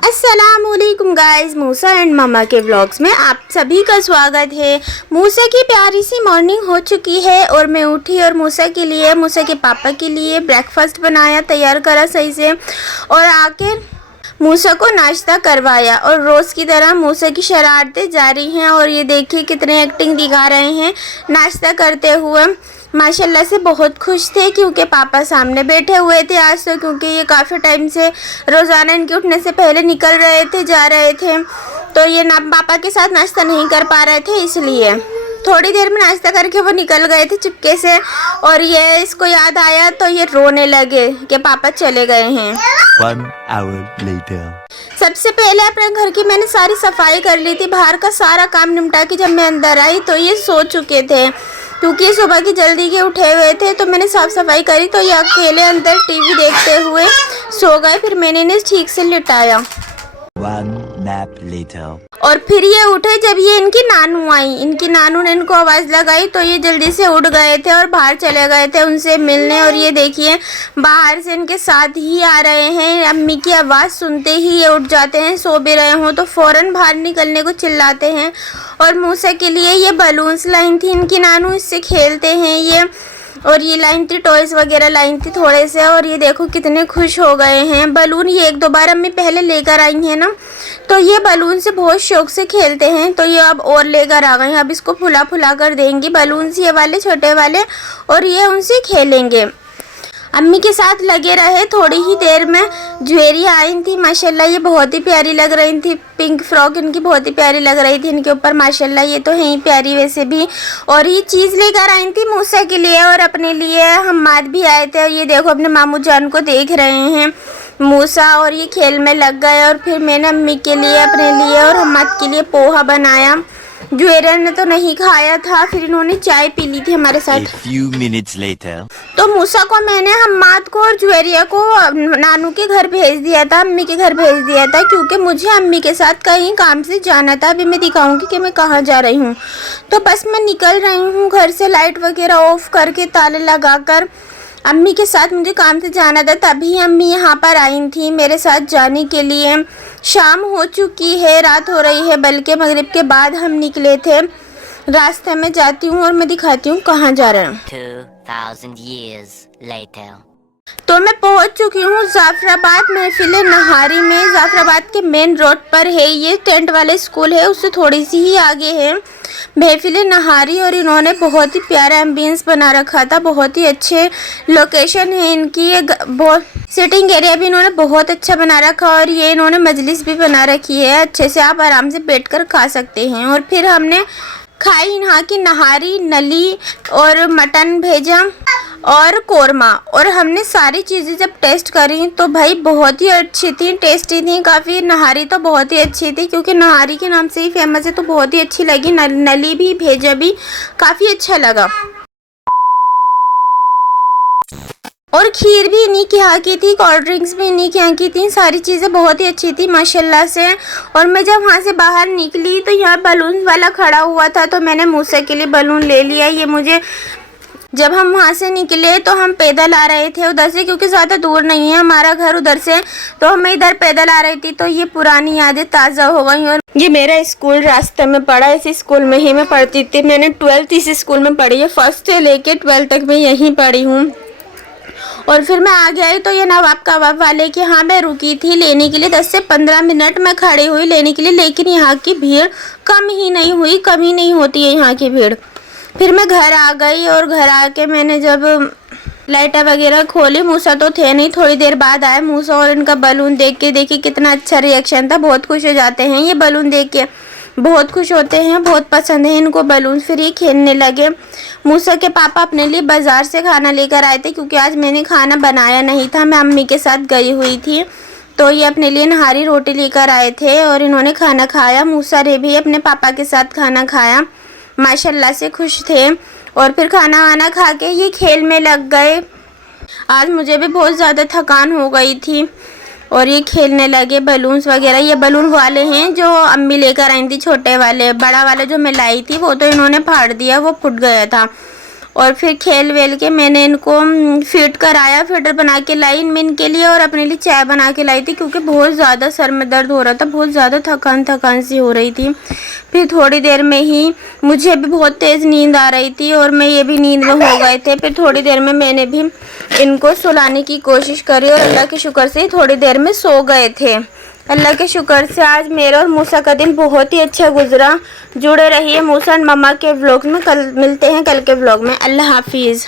अस्सलामुअलैकुम guys, Musa and मामा के vlogs में आप सभी का स्वागत है। मूसा की प्यारी सी मॉर्निंग हो चुकी है और मैं उठी और मूसा के पापा के लिए ब्रेकफास्ट बनाया, तैयार करा सही से और आके मूसा को नाश्ता करवाया। और रोज़ की तरह मूसा की शरारतें जारी हैं और ये देखिए कितने एक्टिंग दिखा रहे हैं नाश्ता करते हुए। माशाल्लाह से बहुत खुश थे क्योंकि पापा सामने बैठे हुए थे आज तो, क्योंकि ये काफ़ी टाइम से रोज़ाना इनके उठने से पहले निकल रहे थे, जा रहे थे, तो ये ना पापा के साथ नाश्ता नहीं कर पा रहे थे, इसलिए थोड़ी देर में नाश्ता करके वो निकल गए थे चुपके से। और ये इसको याद आया तो ये रोने लगे कि पापा चले गए हैं। 1 hour later. सबसे पहले अपने घर की मैंने सारी सफाई कर ली थी, बाहर का सारा काम निपटा के जब मैं अंदर आई तो ये सो चुके थे, क्योंकि सुबह की जल्दी के उठे हुए थे। तो मैंने साफ सफाई करी तो ये अकेले अंदर टीवी देखते हुए सो गए। फिर मैंने इन्हें ठीक से लिटाया 1 nap later. और फिर ये उठे जब ये इनकी नानू आई। इनकी नानू ने इनको आवाज़ लगाई तो ये जल्दी से उठ गए थे और बाहर चले गए थे उनसे मिलने। और ये देखिए बाहर से इनके साथ ही आ रहे हैं। अम्मी की आवाज़ सुनते ही ये उठ जाते हैं, सो भी रहे हों तो फ़ौरन बाहर निकलने को चिल्लाते हैं। और मूसा के लिए ये बलून्स लाइन थी इनकी नानू, इससे खेलते हैं ये। और ये लाइन थी टॉयज़ वगैरह लाइन थी थोड़े से। और ये देखो कितने खुश हो गए हैं। बलून ये 1-2 बार अम्मी पहले लेकर आई हैं ना, तो ये बलून से बहुत शौक से खेलते हैं। तो ये अब और लेकर आ गए हैं, अब इसको फुला फुला कर देंगी बलून ये वाले छोटे वाले, और ये उनसे खेलेंगे। अम्मी के साथ लगे रहे। थोड़ी ही देर में ज्वेरिया आई थी, माशाल्लाह ये बहुत ही प्यारी लग रही थी। पिंक फ्रॉक इनकी बहुत ही प्यारी लग रही थी इनके ऊपर, माशाल्लाह ये तो है ही प्यारी वैसे भी। और ये चीज़ लेकर आई थी मूसा के लिए और अपने लिए। हम्माद भी आए थे और ये देखो अपने मामू जान को देख रहे हैं मूसा, और ये खेल में लग गए। और फिर मैंने अम्मी के लिए, अपने लिए और हम्माद के लिए पोहा बनाया। ज्वेरिया ने तो नहीं खाया था, फिर इन्होंने चाय पी ली थी हमारे साथ। A few minutes later. तो मूसा को मैंने हम्माद को और ज्वेरिया को नानू के घर भेज दिया था, अम्मी के घर भेज दिया था, क्योंकि मुझे अम्मी के साथ कहीं काम से जाना था। अभी मैं दिखाऊंगी कि मैं कहाँ जा रही हूँ। तो बस मैं निकल रही हूँ घर से, लाइट वगैरह ऑफ करके ताले लगाकर। अम्मी के साथ मुझे काम से जाना था, तभी अम्मी यहाँ पर आई थी मेरे साथ जाने के लिए। शाम हो चुकी है, रात हो रही है, बल्कि मगरिब के बाद हम निकले थे। रास्ते में जाती हूँ और मैं दिखाती हूँ कहाँ जा रहे हैं। 2000 years later. तो मैं पहुंच चुकी हूँ जाफराबाद महफिल नहारी में। जाफराबाद के मेन रोड पर है ये, टेंट वाले स्कूल है उससे थोड़ी सी ही आगे है महफिल नहारी। और इन्होंने बहुत ही प्यारा एम्बियंस बना रखा था, बहुत ही अच्छे लोकेशन है इनकी। बहुत सिटिंग एरिया भी इन्होंने बहुत अच्छा बना रखा, और ये इन्होंने मजलिस भी बना रखी है अच्छे से, आप आराम से बैठकर खा सकते हैं। और फिर हमने खाई यहाँ की नहारी, नली और मटन भेजा और कोरमा। और हमने सारी चीज़ें जब टेस्ट करी तो भाई बहुत ही अच्छी थी, टेस्टी थी काफ़ी। नहारी तो बहुत ही अच्छी थी क्योंकि नहारी के नाम से ही फेमस है, तो बहुत ही अच्छी लगी। नली भी भेजा भी काफ़ी अच्छा लगा। और खीर भी इन्हीं के यहाँ की थी, कोल्ड ड्रिंक्स भी इन्हीं के यहाँ की थी, सारी चीज़ें बहुत ही अच्छी थी माशाल्लाह से। और मैं जब वहाँ से बाहर निकली तो यहाँ बलून वाला खड़ा हुआ था, तो मैंने मूसा के लिए बलून ले लिया। ये मुझे, जब हम वहाँ से निकले तो हम पैदल आ रहे थे उधर से, क्योंकि ज़्यादा दूर नहीं है हमारा घर उधर से, तो मैं इधर पैदल आ रही थी। तो ये पुरानी यादें ताज़ा हो गई। और ये मेरा स्कूल रास्ते में पड़ा, इसी स्कूल में ही मैं पढ़ती थी। मैंने 12th इसी स्कूल में पढ़ी है, 1st से लेके 12th तक मैं यहीं पढ़ी हूँ। और फिर मैं आगे आई तो ये नवाब कबाब वाले के यहाँ मैं रुकी थी लेने के लिए। 10 से 15 मिनट मैं खड़ी हुई लेने के लिए, लेकिन यहाँ की भीड़ कम ही नहीं हुई, कमी नहीं होती है यहाँ की भीड़। फिर मैं घर आ गई और घर आके मैंने जब लाइटें वगैरह खोली, मूसा तो थे नहीं, थोड़ी देर बाद आए मूसा। और इनका बलून देख के देखिए कितना अच्छा रिएक्शन था, बहुत खुश हो जाते हैं ये बलून देख के, बहुत खुश होते हैं, बहुत पसंद है इनको बलून। फिर ये खेलने लगे। मूसा के पापा अपने लिए बाज़ार से खाना लेकर आए थे, क्योंकि आज मैंने खाना बनाया नहीं था, मैं अम्मी के साथ गई हुई थी। तो ये अपने लिए नहारी रोटी लेकर आए थे और इन्होंने खाना खाया। मूसा ने भी अपने पापा के साथ खाना खाया, माशाल्लाह से खुश थे। और फिर खाना वाना खा के ये खेल में लग गए। आज मुझे भी बहुत ज़्यादा थकान हो गई थी और ये खेलने लगे बलून्स वगैरह। ये बलून वाले हैं जो अम्मी लेकर आई थी, छोटे वाले। बड़ा वाला जो मैं लाई थी वो तो इन्होंने फाड़ दिया, वो फूट गया था। और फिर खेल वेल के मैंने इनको फीड कराया, फीडर बना के लाई इनके लिए और अपने लिए चाय बना के लाई थी, क्योंकि बहुत ज़्यादा सर में दर्द हो रहा था, बहुत ज़्यादा थकान सी हो रही थी। फिर थोड़ी देर में ही मुझे भी बहुत तेज़ नींद आ रही थी और मैं ये भी नींद में हो गए थे। फिर थोड़ी देर में मैंने भी इनको सुलाने की कोशिश करी और अल्लाह के शुक्र से थोड़ी देर में सो गए थे। अल्लाह के शुक्र से आज मेरा और मूसा का दिन बहुत ही अच्छा गुजरा। जुड़े रहिए मूसा और मम्मा के व्लॉग में। कल मिलते हैं, कल के व्लॉग में। अल्लाह हाफिज़।